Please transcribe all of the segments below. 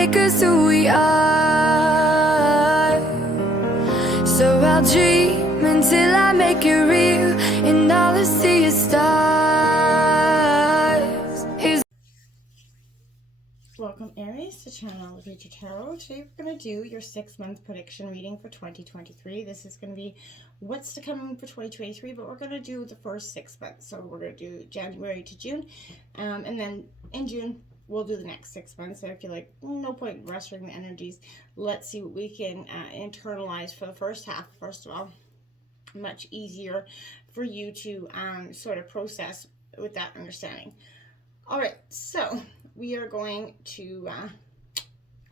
make us who we are. So I'll dream until I make it real, and all I see is stars. Welcome, Aries, to Channel Read Your Tarot. Today we're going to do your 6-month prediction reading for 2023. This is going to be what's to come for 2023, but we're going to do the first 6 months. So we're going to do January to June, and then in June we'll do the next 6 months. So I feel like no point rushing the energies. Let's see what we can internalize for the first half. First of all, much easier for you to sort of process with that understanding. All right, so we are going to,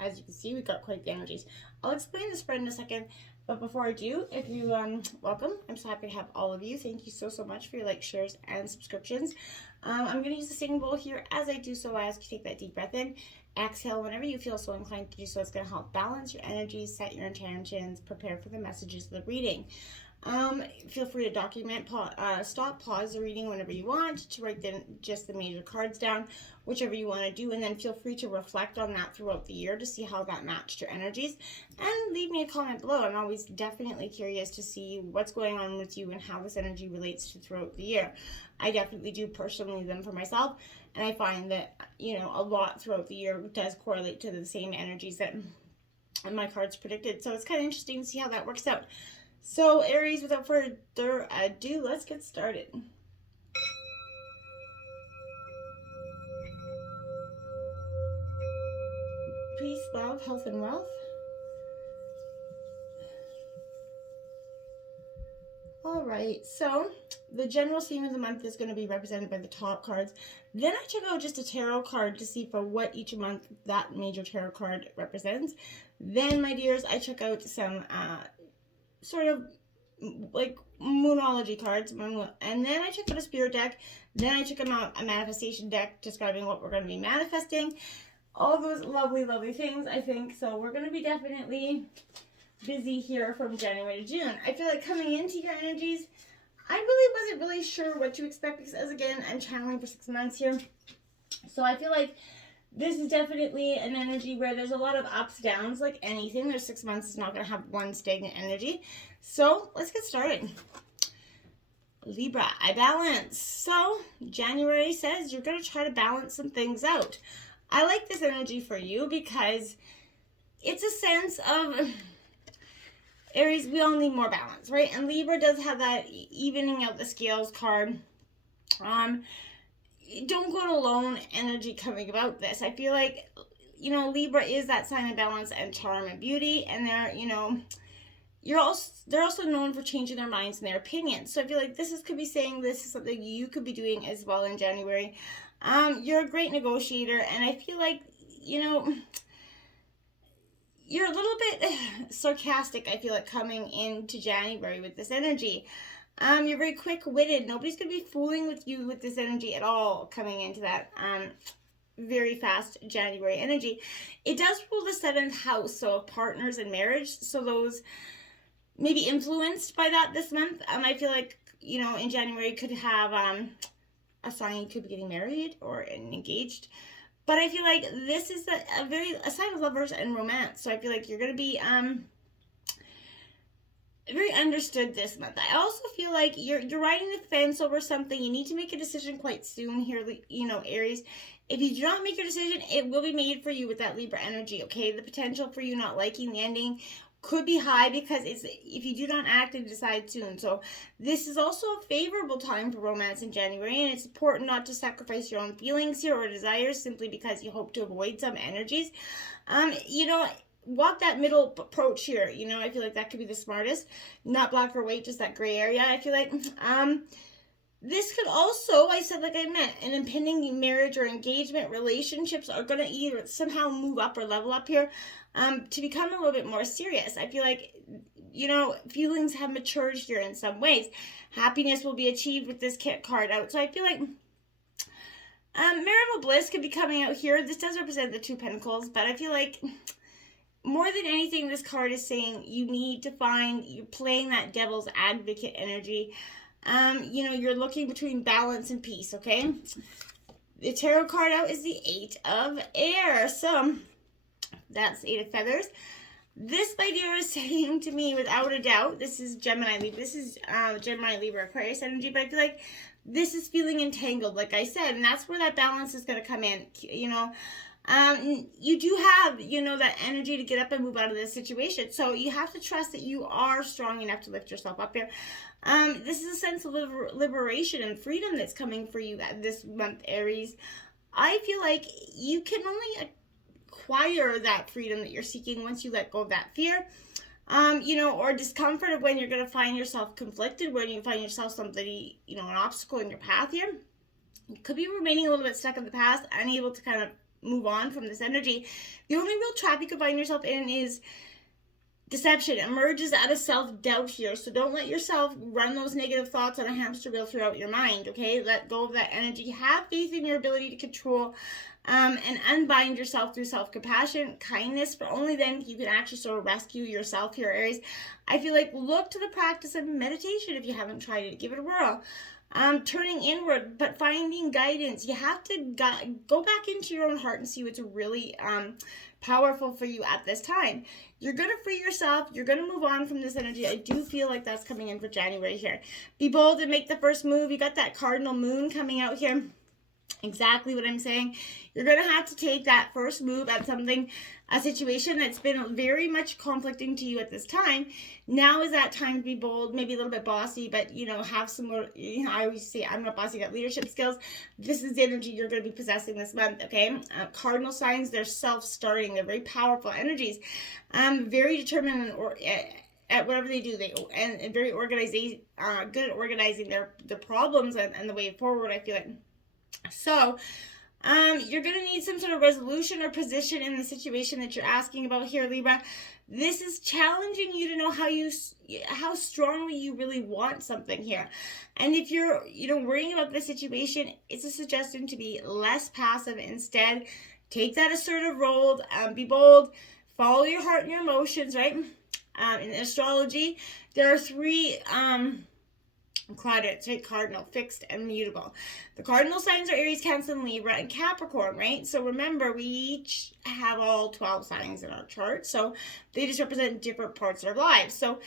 as you can see, we've got quite the energies. I'll explain the spread in a second, but before I do, if you, welcome. I'm so happy to have all of you. Thank you so much for your likes, shares, and subscriptions. I'm going to use the singing bowl here. As I do so, I ask you to take that deep breath in. Exhale whenever you feel so inclined to do so. It's going to help balance your energies, set your intentions, prepare for the messages of the reading. Feel free to document, stop, pause the reading whenever you want, to write just the major cards down, whichever you want to do, and then feel free to reflect on that throughout the year to see how that matched your energies, and leave me a comment below. I'm always definitely curious to see what's going on with you and how this energy relates to throughout the year. I definitely do personally them for myself, and I find that, you know, a lot throughout the year does correlate to the same energies that my cards predicted, so it's kind of interesting to see how that works out. So, Aries, without further ado, let's get started. Peace, love, health, and wealth. All right, so the general theme of the month is going to be represented by the top cards. Then I took out just a tarot card to see for what each month that major tarot card represents. Then, my dears, I took out some sort of like moonology cards, and then I took out a spirit deck. Then I took out a manifestation deck describing what we're going to be manifesting. All those lovely things, I think. So we're going to be definitely busy here from January to June. I feel like coming into your energies, I really wasn't really sure what to expect, because as again, I'm channeling for 6 months here. So I feel like this is definitely an energy where there's a lot of ups, downs, like anything. There's 6 months, it's not going to have one stagnant energy. So let's get started. Libra, I balance. So January says you're going to try to balance some things out. I like this energy for you because it's a sense of, Aries, we all need more balance, right? And Libra does have that evening out the scales card. Don't go it alone energy coming about this. I feel like, you know, Libra is that sign of balance and charm and beauty, and they're, you know, they're also known for changing their minds and their opinions. So I feel like could be saying this is something you could be doing as well in January. You're a great negotiator, and I feel like, you know, you're a little bit sarcastic, I feel like, coming into January with this energy. You're very quick-witted. Nobody's going to be fooling with you with this energy at all coming into that very fast January energy. It does rule the 7th house, so partners and marriage. So those may be influenced by that this month. I feel like, you know, in January could have a sign you could be getting married or engaged. But I feel like this is a sign of lovers and romance. So I feel like you're going to be very understood this month. I also feel like you're riding the fence over something. You need to make a decision quite soon here, you know, Aries. If you do not make your decision, it will be made for you with that Libra energy, okay? The potential for you not liking the ending could be high, because if you do not act and decide soon. So this is also a favorable time for romance in January, and it's important not to sacrifice your own feelings here or desires simply because you hope to avoid some energies. You know, walk that middle approach here. You know, I feel like that could be the smartest. Not black or white, just that gray area. I feel like this could also, I said, like I meant, an impending marriage or engagement. Relationships are going to either somehow move up or level up here to become a little bit more serious. I feel like, you know, feelings have matured here in some ways. Happiness will be achieved with this card out. So I feel like marital bliss could be coming out here. This does represent the 2 pentacles, but I feel like more than anything, this card is saying you need to you're playing that devil's advocate energy. You know, you're looking between balance and peace, okay? The tarot card out is the 8 of Air. So That's 8 of feathers. This, my dear, is saying to me, without a doubt, this is Gemini, Libra. This is Gemini, Libra, Aquarius energy, but I feel like this is feeling entangled, like I said, and that's where that balance is going to come in, you know. You do have, you know, that energy to get up and move out of this situation. So you have to trust that you are strong enough to lift yourself up here. This is a sense of liberation and freedom that's coming for you this month, Aries. I feel like you can only acquire that freedom that you're seeking once you let go of that fear. You know, or discomfort of when you're going to find yourself conflicted, when you find yourself somebody, you know, an obstacle in your path here. You could be remaining a little bit stuck in the past, unable to kind of move on from this energy. The only real trap you could find yourself in is deception. Emerges out of self-doubt here. So don't let yourself run those negative thoughts on a hamster wheel throughout your mind, okay? Let go of that energy. Have faith in your ability to control and unbind yourself through self-compassion, kindness, but only then you can actually sort of rescue yourself here, Aries. I feel like look to the practice of meditation if you haven't tried it. Give it a whirl. Turning inward, but finding guidance. You have to go back into your own heart and see what's really powerful for you at this time. You're going to free yourself. You're going to move on from this energy. I do feel like that's coming in for January here. Be bold and make the first move. You got that cardinal moon coming out here. Exactly what I'm saying. You're going to have to take that first move at something, a situation that's been very much conflicting to you at this time. Now is that time to be bold, maybe a little bit bossy, but, you know, have some more, you know, I always say I'm not bossy, I got leadership skills. This is the energy you're going to be possessing this month, okay? Cardinal signs, they're self-starting. They're very powerful energies. Very determined at whatever they do, and very good at organizing their problems and the way forward, I feel like. So, you're going to need some sort of resolution or position in the situation that you're asking about here, Libra. This is challenging you to know how strongly you really want something here. And if you're, you know, worrying about the situation, it's a suggestion to be less passive. Instead, take that assertive role, be bold, follow your heart and your emotions, right? In astrology, there are 3, quadrants, right? Cardinal, fixed, and mutable. The cardinal signs are Aries, Cancer, Libra, and Capricorn, right? So remember, we each have all 12 signs in our chart, so they just represent different parts of our lives. So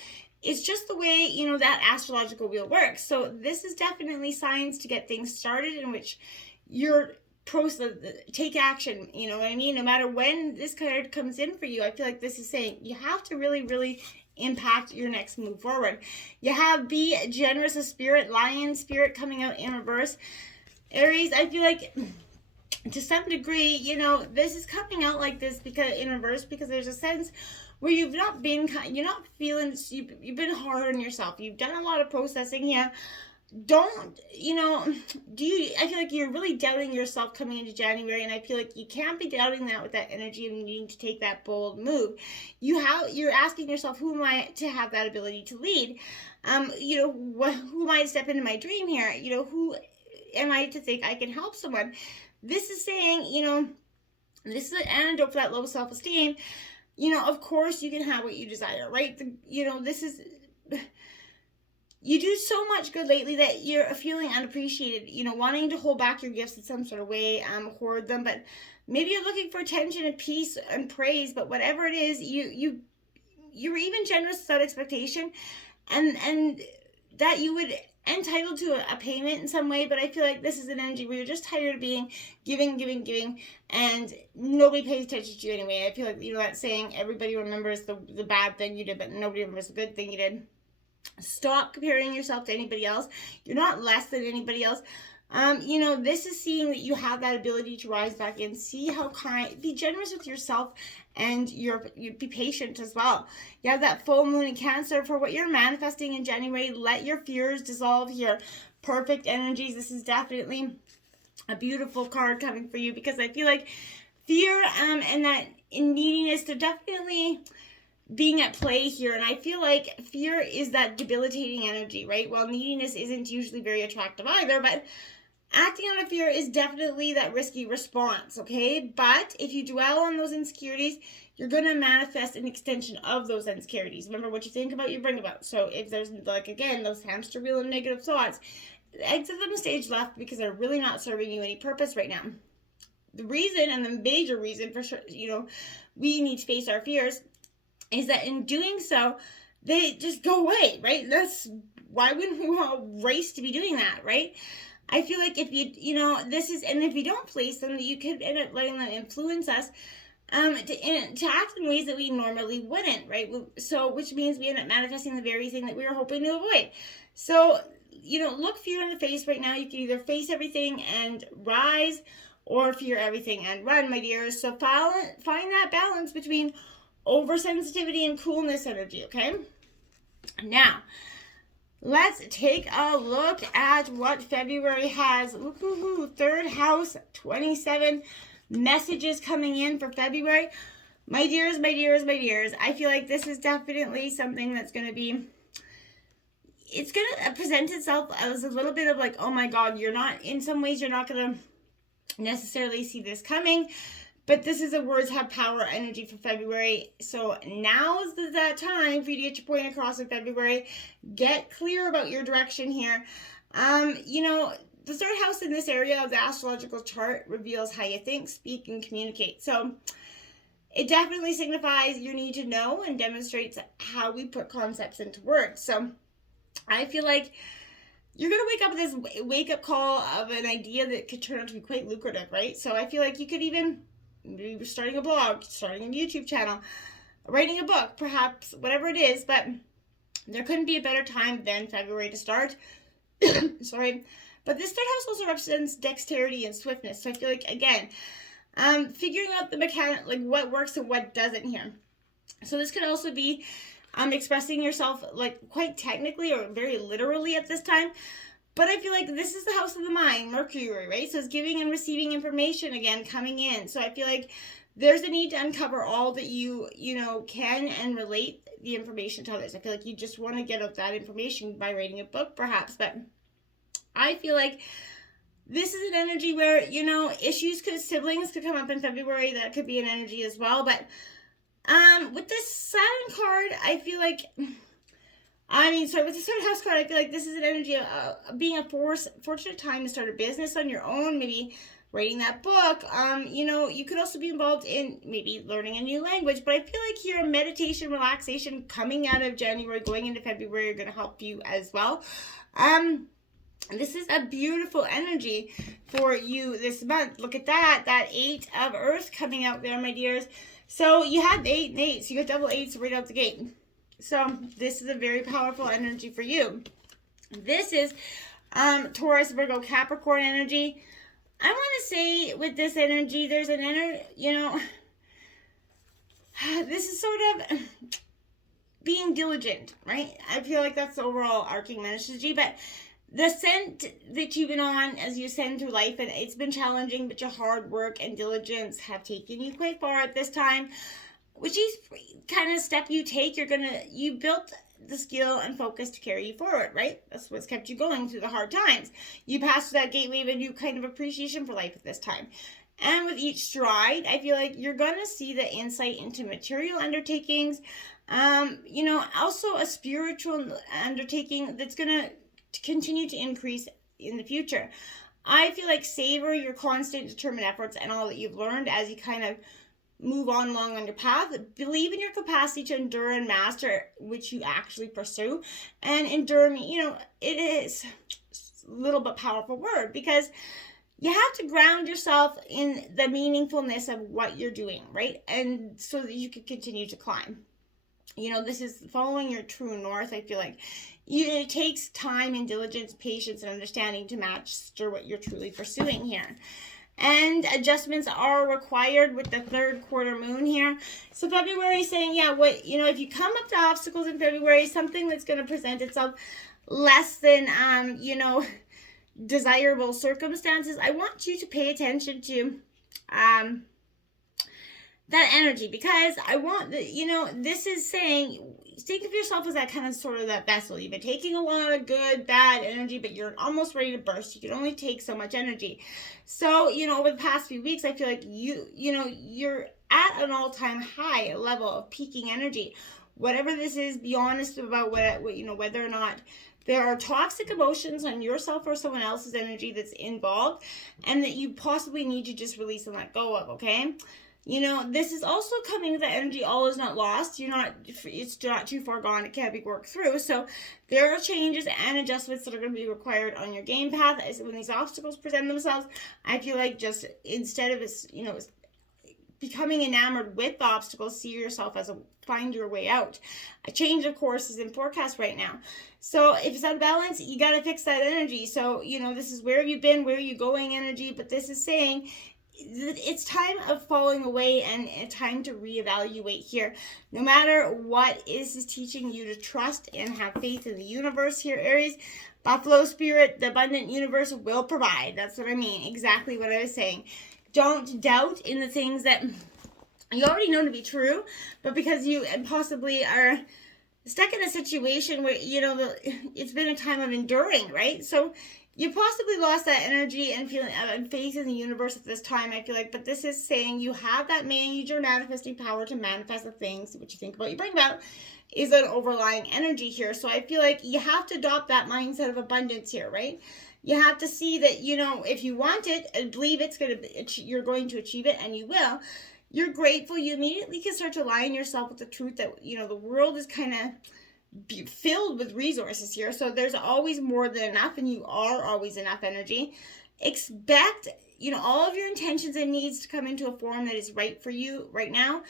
it's just the way, you know, that astrological wheel works. So this is definitely signs to get things started in which you're take action, you know what I mean? No matter when this card comes in for you, I feel like this is saying you have to really impact your next move forward. You have be generous of spirit, lion spirit coming out in reverse. Aries, I feel like to some degree, you know, this is coming out like this because in reverse, because there's a sense where you're not feeling, you've been hard on yourself. You've done a lot of processing here. I feel like you're really doubting yourself coming into January, and I feel like you can't be doubting that with that energy of needing to take that bold move. You're asking yourself, who am I to have that ability to lead? Who am I to step into my dream here? You know, who am I to think I can help someone? This is saying, you know, this is an antidote for that low self-esteem. You know, of course you can have what you desire, right? You do so much good lately that you're feeling unappreciated, you know, wanting to hold back your gifts in some sort of way, hoard them, but maybe you're looking for attention and peace and praise, but whatever it is, you're even generous without expectation, and that you would entitled to a payment in some way, but I feel like this is an energy where you're just tired of being giving, and nobody pays attention to you anyway. I feel like, you know, that saying, everybody remembers the bad thing you did, but nobody remembers the good thing you did. Stop comparing yourself to anybody else. You're not less than anybody else. You know, this is seeing that you have that ability to rise back in. See how be generous with yourself, and you be patient as well. You have that full moon in Cancer for what you're manifesting in January. Let your fears dissolve here. Perfect energies. This is definitely a beautiful card coming for you, because I feel like fear and that neediness, they're definitely being at play here, and I feel like fear is that debilitating energy, right? Well, neediness isn't usually very attractive either, but acting out of fear is definitely that risky response, okay? But if you dwell on those insecurities, you're going to manifest an extension of those insecurities. Remember, what you think about, you bring about. So if there's, like, again, those hamster wheel and negative thoughts, exit them stage left, because they're really not serving you any purpose right now. the reason, and the major reason for sure, we need to face our fears, is that in doing so, they just go away, right? Why wouldn't we all race to be doing that, right? I feel like if and if you don't face them, you could end up letting them influence us to act in ways that we normally wouldn't, right? So, which means we end up manifesting the very thing that we were hoping to avoid. So, look fear in the face right now. You can either face everything and rise, or fear everything and run, my dears. So find that balance between oversensitivity and coolness energy, okay? Now, let's take a look at what February has. Woo-hoo-hoo, third house, 27 messages coming in for February. My dears, I feel like this is definitely something that's going to be, it's going to present itself as a little bit of like, oh my God, in some ways you're not going to necessarily see this coming, but this is a words have power energy for February. So now's that time for you to get your point across in February. Get clear about your direction here. The third house in this area of the astrological chart reveals how you think, speak, and communicate. So it definitely signifies your need to know and demonstrates how we put concepts into words. So I feel like you're going to wake up with this wake-up call of an idea that could turn out to be quite lucrative, right? So I feel like you could even be starting a blog, starting a YouTube channel, writing a book, perhaps, whatever it is, but there couldn't be a better time than February to start. Sorry. But this third house also represents dexterity and swiftness. So I feel like, again, figuring out the mechanic, like what works and what doesn't here. So this could also be expressing yourself like quite technically or very literally at this time. But I feel like this is the house of the mind, Mercury, right? So it's giving and receiving information again coming in. So I feel like there's a need to uncover all that you can and relate the information to others. I feel like you just want to get out that information by writing a book perhaps. But I feel like this is an energy where, siblings could come up in February. That could be an energy as well. But with this Saturn card, I feel like, with the third house card, I feel like this is an energy of being a fortunate time to start a business on your own, maybe writing that book. You could also be involved in maybe learning a new language, but I feel like here meditation, relaxation coming out of January, going into February are going to help you as well. This is a beautiful energy for you this month. Look at that 8 of Earth coming out there, my dears. So you had 8 and 8, so you got double 8s right out the gate. So this is a very powerful energy for you. This is Taurus, Virgo, Capricorn energy. I want to say with this energy, there's an energy, this is sort of being diligent, right? I feel like that's the overall arcing message, but the scent that you've been on as you ascend through life, and it's been challenging, but your hard work and diligence have taken you quite far at this time. Which is kind of step you take, you built the skill and focus to carry you forward, right? That's what's kept you going through the hard times. You passed that gateway of a new kind of appreciation for life at this time. And with each stride, I feel like you're going to see the insight into material undertakings, also a spiritual undertaking that's going to continue to increase in the future. I feel like savor your constant determined efforts and all that you've learned as you kind of move on along on your path. Believe in your capacity to endure and master which you actually pursue. And endure, it is a little bit powerful word because you have to ground yourself in the meaningfulness of what you're doing, right? And so that you can continue to climb. This is following your true north. I feel like it takes time and diligence, patience, and understanding to master what you're truly pursuing here. And adjustments are required with the third quarter moon here. So February is saying, if you come up to obstacles in February, something that's going to present itself less than, desirable circumstances, I want you to pay attention to that energy, because I want this is saying, think of yourself as that kind of sort of that vessel. You've been taking a lot of good, bad energy, but you're almost ready to burst. You can only take so much energy. So, over the past few weeks, I feel like you're at an all-time high level of peaking energy. Whatever this is, be honest about whether or not there are toxic emotions on yourself or someone else's energy that's involved, and that you possibly need to just release and let go of, okay? You know, this is also coming with the energy, all is not lost. It's not too far gone. It can't be worked through. So there are changes and adjustments that are going to be required on your game path. As when these obstacles present themselves, I feel like just instead of, becoming enamored with the obstacles, see yourself as find your way out. A change of course is in forecast right now. So if it's out of balance, you got to fix that energy. So, this is where have you been, where are you going energy, but this is saying it's time of falling away and time to reevaluate here. No matter what is teaching you to trust and have faith in the universe here, Aries. Buffalo spirit, the abundant universe will provide. That's what I mean. Exactly what I was saying. Don't doubt in the things that you already know to be true, but because you possibly are stuck in a situation where, it's been a time of enduring, right? So you possibly lost that energy and feeling and faith in the universe at this time, I feel like. But this is saying you have that major manifesting power to manifest the things. What you think about, you bring about, is an overlying energy here. So I feel like you have to adopt that mindset of abundance here, right? You have to see that, if you want it and believe you're going to achieve it, and you will. You're grateful. You immediately can start to align yourself with the truth that, the world is kind of filled with resources here, so there's always more than enough, and you are always enough energy. Expect all of your intentions and needs to come into a form that is right for you right now,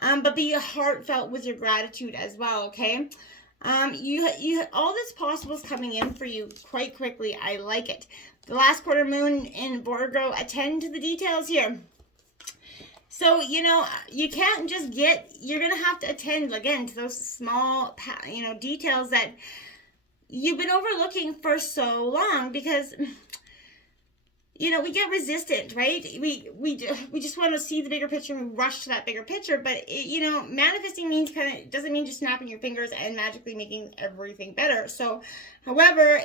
but be heartfelt with your gratitude as well, okay? You all that's possible is coming in for you quite quickly. I like it. The last quarter moon in Virgo, attend to the details here. So, you can't just you're going to have to attend, again, to those small, details that you've been overlooking for so long because, we get resistant, right? We just want to see the bigger picture and we rush to that bigger picture. But, manifesting means doesn't mean just snapping your fingers and magically making everything better. So, however,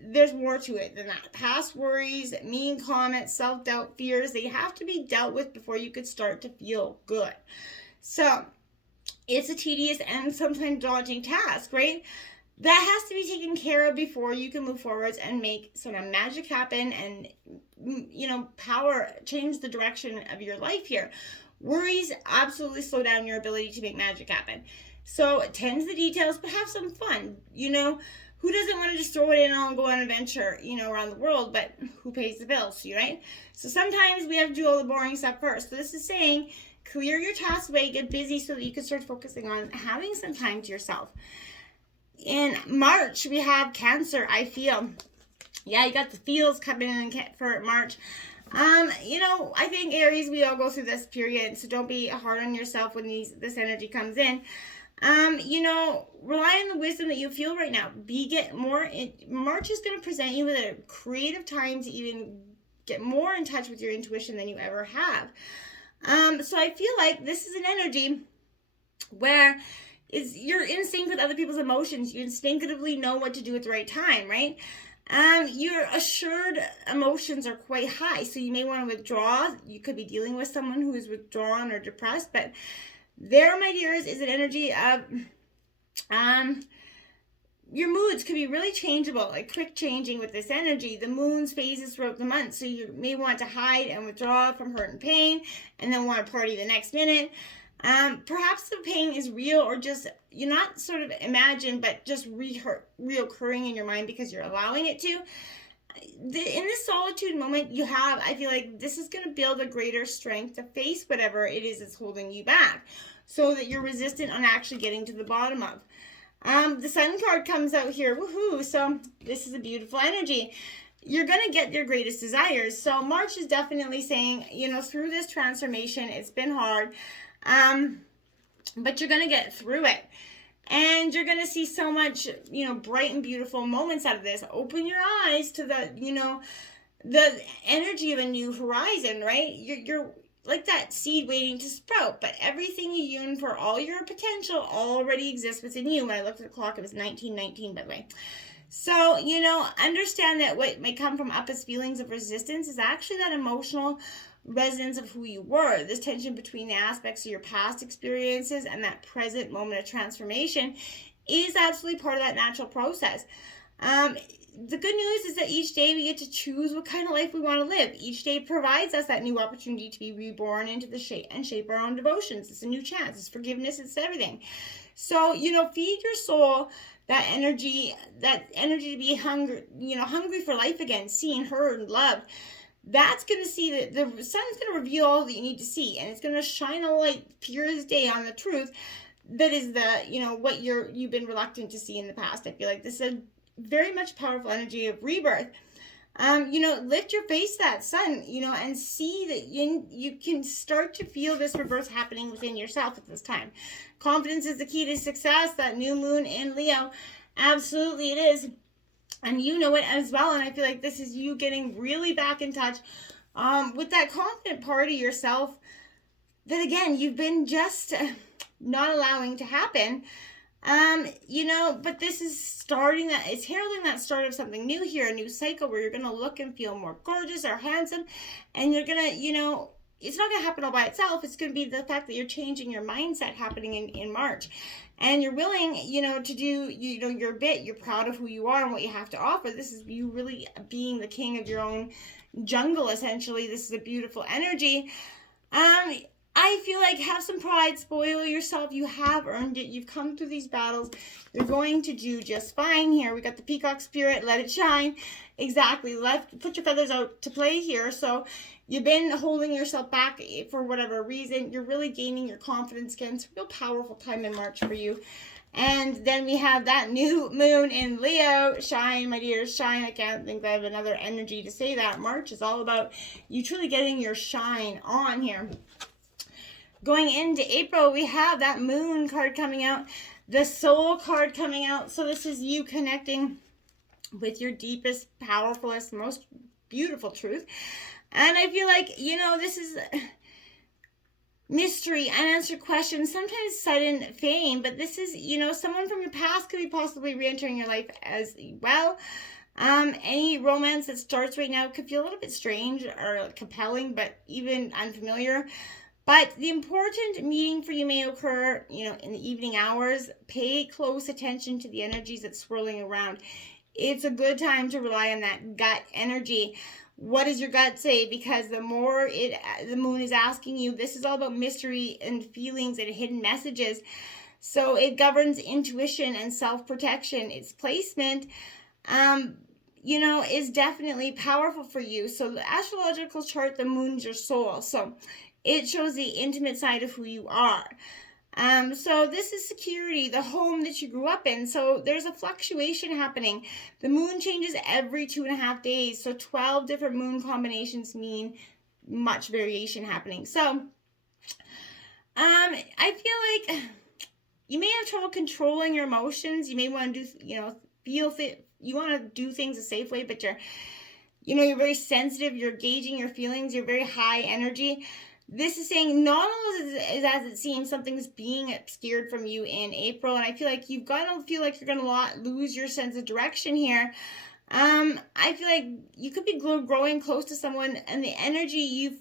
there's more to it than that. Past worries, mean comments, self-doubt, fears, they have to be dealt with before you could start to feel good. So, it's a tedious and sometimes daunting task, right? That has to be taken care of before you can move forwards and make some magic happen and, change the direction of your life here. Worries absolutely slow down your ability to make magic happen. So attend to the details, but have some fun. Who doesn't want to just throw it in and go on an adventure, around the world, but who pays the bills, right? So sometimes we have to do all the boring stuff first. So this is saying, clear your tasks away, get busy so that you can start focusing on having some time to yourself. In March, we have Cancer, I feel. Yeah, you got the feels coming in for March. I think Aries, we all go through this period, so don't be hard on yourself when this energy comes in. Rely on the wisdom that you feel right now. March is going to present you with a creative time to even get more in touch with your intuition than you ever have. So I feel like this is an energy where you're in sync with other people's emotions. You instinctively know what to do at the right time, right? Your assured emotions are quite high, so you may want to withdraw. You could be dealing with someone who is withdrawn or depressed, but there, my dears, is an energy of your moods could be really changeable, like quick changing with this energy. The moon's phases throughout the month, so you may want to hide and withdraw from hurt and pain, and then want to party the next minute. Perhaps the pain is real, or just you're not sort of imagined, but just reoccurring in your mind because you're allowing it to. In this solitude moment you have, I feel like this is going to build a greater strength to face whatever it is that's holding you back, so that you're resistant on actually getting to the bottom of. The Sun card comes out here, woohoo! So this is a beautiful energy. You're going to get your greatest desires. So March is definitely saying, through this transformation, it's been hard. But you're going to get through it, and you're going to see so much, bright and beautiful moments out of this. Open your eyes to the energy of a new horizon, right? You're like that seed waiting to sprout, but everything you yearn for, all your potential already exists within you. When I looked at the clock, it was 1919, by the way. So, understand that what may come from up as feelings of resistance is actually that emotional resonance of who you were. This tension between the aspects of your past experiences and that present moment of transformation is absolutely part of that natural process. The good news is that each day we get to choose what kind of life we want to live. Each day provides us that new opportunity to be reborn into the shape our own devotions. It's a new chance. It's forgiveness. It's everything. So, feed your soul that energy to be hungry for life again, seen, heard, loved. That's going to see that the sun's going to reveal all that you need to see, and it's going to shine a light pure as day on the truth that is what you've been reluctant to see in the past. I feel like this is a very much powerful energy of rebirth. Lift your face to that sun, and see that you can start to feel this rebirth happening within yourself at this time. Confidence is the key to success. That new moon in Leo, absolutely it is. And you know it as well. And I feel like this is you getting really back in touch with that confident part of yourself that, again, you've been just not allowing to happen. But this is it's heralding that start of something new here, a new cycle where you're going to look and feel more gorgeous or handsome. And you're going to, it's not going to happen all by itself. It's going to be the fact that you're changing your mindset happening in March. And you're willing, to do, your bit. You're proud of who you are and what you have to offer. This is you really being the king of your own jungle, essentially. This is a beautiful energy. I feel like have some pride, spoil yourself. You have earned it. You've come through these battles. You're going to do just fine here. We got the peacock spirit. Let it shine. Exactly. Put your feathers out to play here. So you've been holding yourself back for whatever reason. You're really gaining your confidence again. It's a real powerful time in March for you. And then we have that new moon in Leo. Shine, my dears, shine. I can't think I have another energy to say that. March is all about you truly getting your shine on here. Going into April, we have that moon card coming out, the soul card coming out. So this is you connecting with your deepest, powerfulest, most beautiful truth. And I feel like, this is mystery, unanswered questions, sometimes sudden fame. But this is, someone from your past could be possibly re-entering your life as well. Any romance that starts right now could feel a little bit strange or compelling, but even unfamiliar. But the important meeting for you may occur, in the evening hours. Pay close attention to the energies that's swirling around. It's a good time to rely on that gut energy. What does your gut say? Because the more the moon is asking you, this is all about mystery and feelings and hidden messages. So it governs intuition and self-protection. Its placement, is definitely powerful for you. So the astrological chart, the moon's your soul. So it shows the intimate side of who you are. So this is security, the home that you grew up in. So there's a fluctuation happening. The moon changes every 2.5 days. So 12 different moon combinations mean much variation happening. So I feel like you may have trouble controlling your emotions. You may want to do, you want to do things a safe way, but you're very sensitive. You're gauging your feelings. You're very high energy. This is saying not only is as it seems, something's being obscured from you in April, and I feel like you've got to feel like you're going to lose your sense of direction here. I feel like you could be growing close to someone, and the energy you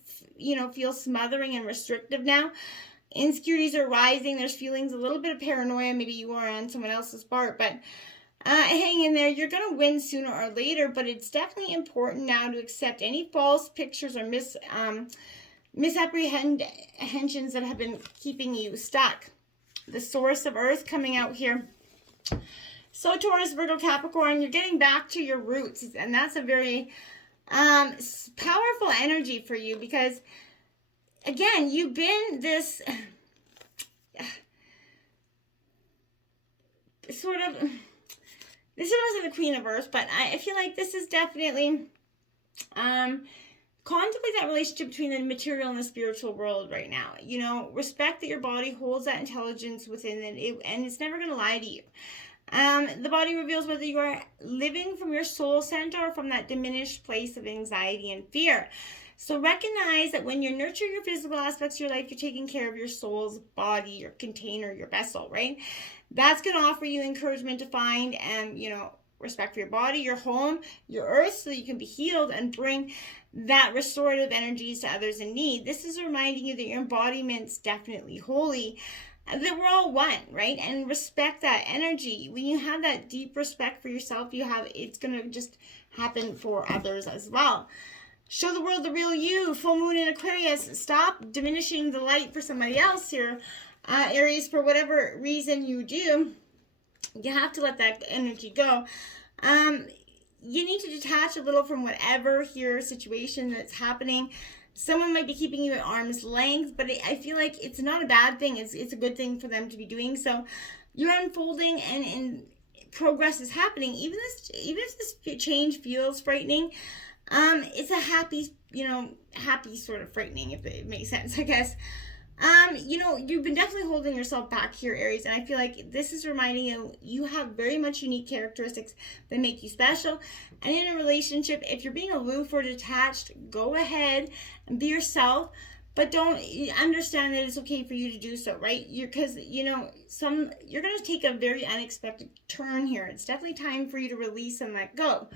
feel smothering and restrictive now. Insecurities are rising. There's feelings a little bit of paranoia. Maybe you are on someone else's part, but hang in there. You're going to win sooner or later, but it's definitely important now to accept any false pictures or misapprehensions that have been keeping you stuck. The source of earth coming out here. So Taurus, Virgo, Capricorn, you're getting back to your roots, and that's a very powerful energy for you because, again, you've been this sort of, this wasn't the Queen of Earth, but I feel like this is definitely contemplate that relationship between the material and the spiritual world right now. Respect that your body holds that intelligence within it, and it's never going to lie to you. The body reveals whether you are living from your soul center or from that diminished place of anxiety and fear. So recognize that when you nurture your physical aspects of your life, you're taking care of your soul's body, your container, your vessel, right? That's going to offer you encouragement to find and, respect for your body, your home, your earth, so that you can be healed and bring that restorative energies to others in need. This is reminding you that your embodiment's definitely holy. that we're all one, right? And respect that energy. When you have that deep respect for yourself, it's going to just happen for others as well. Show the world the real you. Full moon in Aquarius. Stop diminishing the light for somebody else here. Aries, for whatever reason you do, you have to let that energy go. You need to detach a little from whatever here situation that's happening. Someone might be keeping you at arm's length, but I feel like it's not a bad thing. It's a good thing for them to be doing. So you're unfolding and progress is happening. Even if this change feels frightening, it's a happy sort of frightening, if it makes sense, I guess. You've been definitely holding yourself back here, Aries, and I feel like this is reminding you have very much unique characteristics that make you special. And in a relationship, if you're being aloof or detached, go ahead and be yourself, but don't understand that it's okay for you to do so, right? You're going to take a very unexpected turn here. It's definitely time for you to release and let go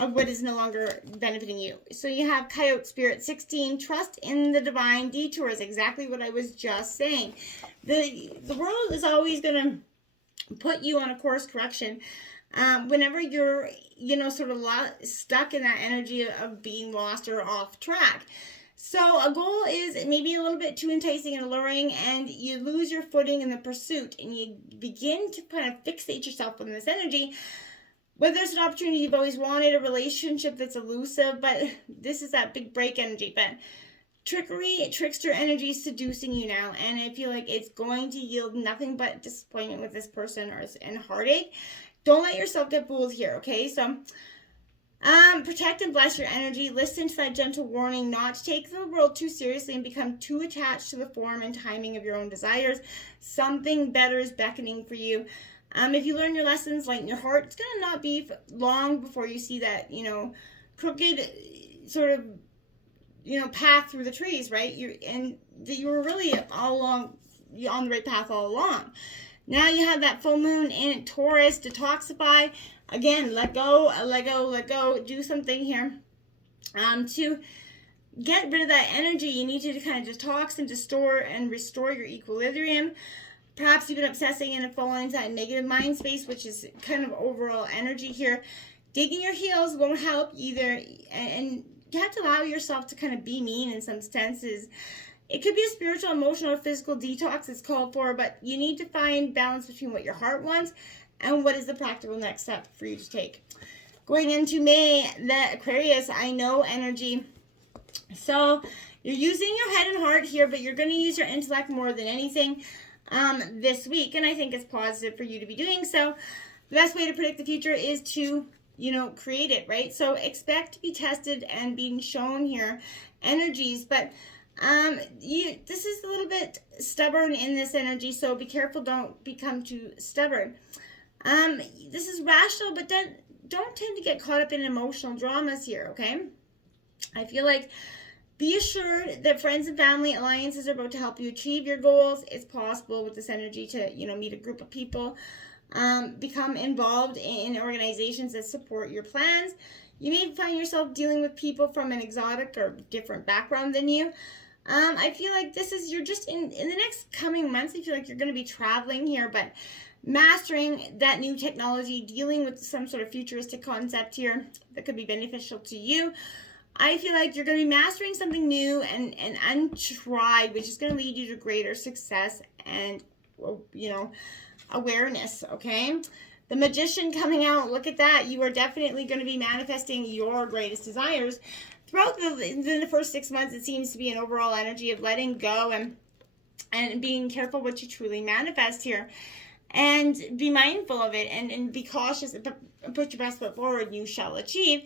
of what is no longer benefiting you. So you have Coyote Spirit 16, trust in the divine detours, exactly what I was just saying. The world is always going to put you on a course correction whenever you're, sort of stuck in that energy of being lost or off track. So a goal is maybe a little bit too enticing and alluring, and you lose your footing in the pursuit, and you begin to kind of fixate yourself on this energy. Whether it's an opportunity you've always wanted, a relationship that's elusive, but this is that big break energy. But trickery, trickster energy is seducing you now, and I feel like it's going to yield nothing but disappointment with this person and heartache. Don't let yourself get fooled here, okay? So protect and bless your energy. Listen to that gentle warning not to take the world too seriously and become too attached to the form and timing of your own desires. Something better is beckoning for you. If you learn your lessons, lighten your heart. It's going to not be long before you see that, crooked sort of, path through the trees, right? You were really all along, on the right path all along. Now you have that full moon in Taurus, detoxify. Again, let go. Do something here. To get rid of that energy, you need to kind of detox and restore your equilibrium. Perhaps you've been obsessing and falling into that negative mind space, which is kind of overall energy here. Digging your heels won't help either, and you have to allow yourself to kind of be mean in some senses. It could be a spiritual, emotional, or physical detox that's called for, but you need to find balance between what your heart wants and what is the practical next step for you to take. Going into May, the Aquarius, I know energy. So you're using your head and heart here, but you're going to use your intellect more than anything this week, and I think it's positive for you to be doing so. The best way to predict the future is to, create it, right? So expect to be tested and being shown here energies, but this is a little bit stubborn in this energy, so be careful, don't become too stubborn. This is rational, but then don't tend to get caught up in emotional dramas here, okay? I feel like be assured that friends and family alliances are about to help you achieve your goals. It's possible with this energy to, meet a group of people, become involved in organizations that support your plans. You may find yourself dealing with people from an exotic or different background than you. I feel like you're just in the next coming months, I feel like you're going to be traveling here, but mastering that new technology, dealing with some sort of futuristic concept here that could be beneficial to you. I feel like you're going to be mastering something new and untried, which is going to lead you to greater success and, awareness, okay? The Magician coming out, look at that. You are definitely going to be manifesting your greatest desires. Throughout the first 6 months, it seems to be an overall energy of letting go and being careful what you truly manifest here. And be mindful of it and be cautious and put your best foot forward, you shall achieve.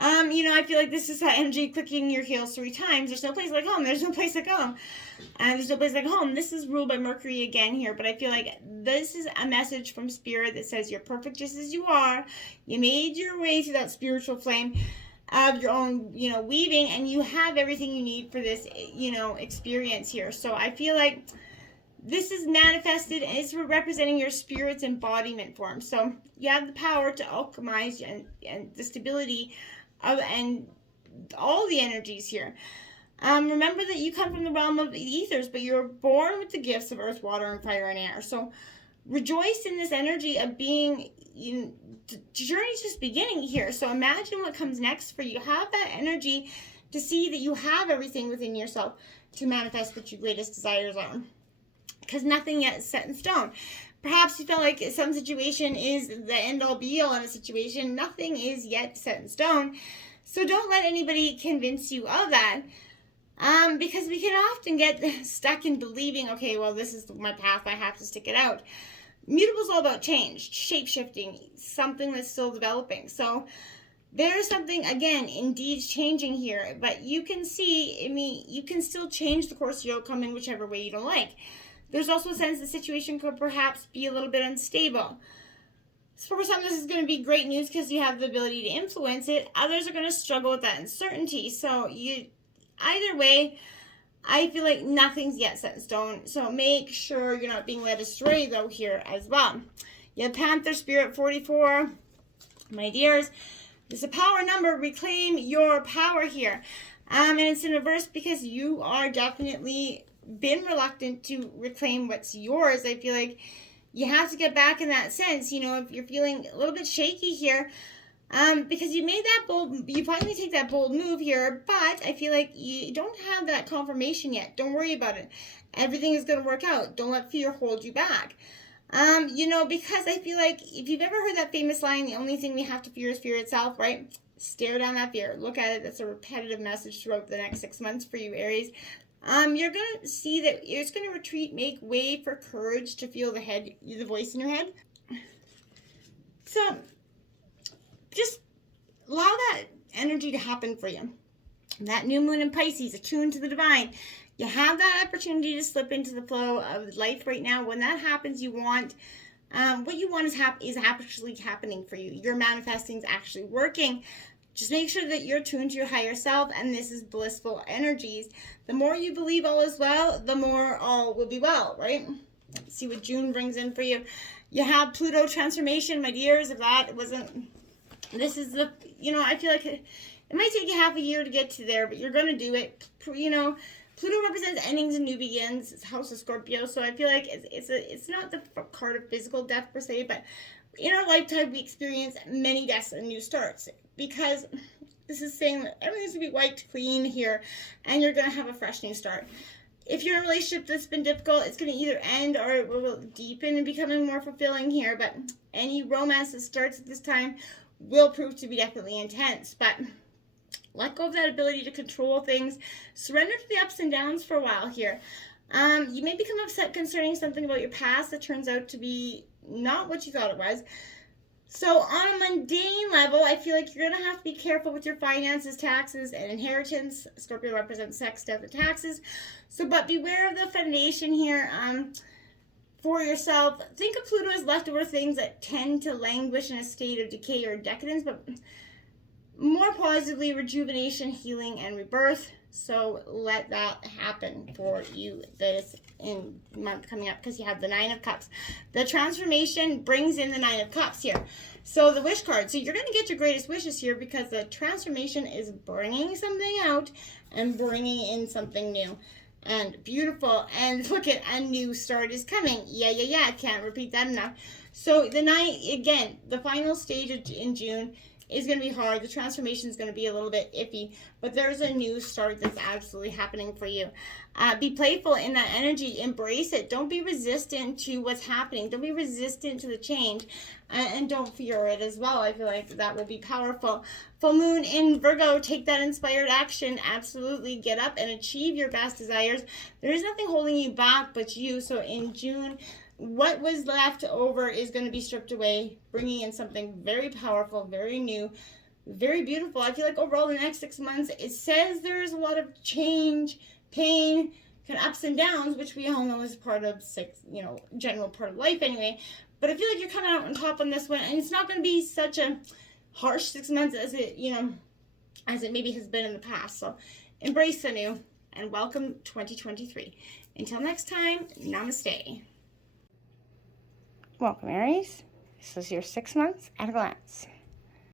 I feel like this is that energy clicking your heels 3 times. There's no place like home. There's no place like home. There's no place like home. This is ruled by Mercury again here, but I feel like this is a message from Spirit that says you're perfect just as you are. You made your way through that spiritual flame of your own, weaving, and you have everything you need for this, experience here. So I feel like this is manifested and it's representing your spirit's embodiment form. So you have the power to alchemize and the stability of and all the energies here. Remember that you come from the realm of the ethers, but you're born with the gifts of earth, water, and fire and air. So rejoice in this energy of being, the journey's just beginning here. So imagine what comes next for you. Have that energy to see that you have everything within yourself to manifest what your greatest desires are. Because nothing yet is set in stone. Perhaps you feel like some situation is the end-all be-all in a situation. Nothing is yet set in stone. So don't let anybody convince you of that. Because we can often get stuck in believing, okay, well, this is my path, I have to stick it out. Mutable is all about change, shape-shifting, something that's still developing. So there's something, again, indeed changing here, but you can see, you can still change the course of your outcome in whichever way you don't like. There's also a sense the situation could perhaps be a little bit unstable. So for some, this is going to be great news because you have the ability to influence it. Others are going to struggle with that uncertainty. So either way, I feel like nothing's yet set in stone. So make sure you're not being led astray, though, here as well. You have Panther Spirit 44. My dears, this is a power number. Reclaim your power here. And it's in reverse because you are definitely been reluctant to reclaim what's yours. I feel like you have to get back in that sense. If you're feeling a little bit shaky here, because you finally take that bold move here, but I feel like you don't have that confirmation yet. Don't worry about it. Everything is going to work out. Don't let fear hold you back. Because I feel like if you've ever heard that famous line, the only thing we have to fear is fear itself, right? Stare down that fear. Look at it. That's a repetitive message throughout the next 6 months for you, Aries. You're going to see that it's going to retreat, make way for courage to feel the voice in your head. So just allow that energy to happen for you. That new moon in Pisces, attuned to the divine. You have that opportunity to slip into the flow of life right now. When that happens, you want what you want is actually happening for you. Your manifesting is actually working. Just make sure that you're tuned to your higher self, and this is blissful energies. The more you believe all is well, the more all will be well, right? Let's see what June brings in for you. You have Pluto transformation, my dears. If that wasn't, this is I feel like it might take you half a year to get to there, but you're going to do it. Pluto represents endings and new begins. It's House of Scorpio, so I feel like it's not the card of physical death per se, but in our lifetime we experience many deaths and new starts, because this is saying that everything's going to be wiped clean here, and you're going to have a fresh new start. If you're in a relationship that's been difficult, it's going to either end or it will deepen and becoming more fulfilling here, but any romance that starts at this time will prove to be definitely intense. But let go of that ability to control things. Surrender to the ups and downs for a while here. You may become upset concerning something about your past that turns out to be not what you thought it was. So on a mundane level, I feel like you're going to have to be careful with your finances, taxes, and inheritance. Scorpio represents sex, death, and taxes. But beware of the foundation here for yourself. Think of Pluto as leftover things that tend to languish in a state of decay or decadence, but more positively, rejuvenation, healing, and rebirth. So let that happen for you this month coming up, because you have the 9 of Cups. The transformation brings in the 9 of Cups here. So the wish card. So you're going to get your greatest wishes here, because the transformation is bringing something out and bringing in something new and beautiful. And look at, a new start is coming. Yeah. I can't repeat that enough. So the 9, again, the final stage in June is going to be hard. The transformation is going to be a little bit iffy, but there's a new start that's absolutely happening for you. Be playful in that energy. Embrace it. Don't be resistant to what's happening. Don't be resistant to the change, and don't fear it as well. I feel like that will be powerful. Full moon in Virgo. Take that inspired action. Absolutely get up and achieve your best desires. There is nothing holding you back but you. So in June, what was left over is going to be stripped away, bringing in something very powerful, very new, very beautiful. I feel like overall the next 6 months, it says there's a lot of change, pain, kind of ups and downs, which we all know is part of general part of life anyway. But I feel like you're coming out on top on this one, and it's not going to be such a harsh 6 months as it maybe has been in the past. So embrace the new, and welcome 2023. Until next time, namaste. Welcome, Aries. This is your 6 months at a glance.